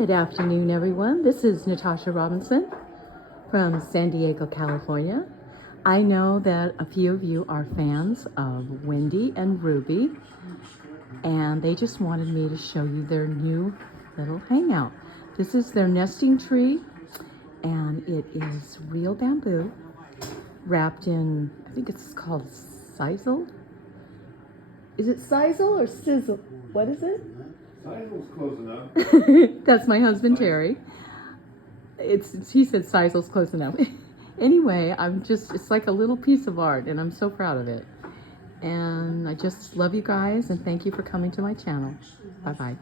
Good afternoon, everyone. This is Natasha Robinson from San Diego, California. I know that a few of you are fans of Wendy and Ruby, and they just wanted me to show you their new little hangout. This is their nesting tree, and it is real bamboo wrapped in, I think it's called sisal. Is it sisal or sizzle? What is it? Sizel's close enough. That's my husband, Terry. He said sizel's close enough. Anyway, it's like a little piece of art, and I'm so proud of it. And I just love you guys, and thank you for coming to my channel. Bye-bye.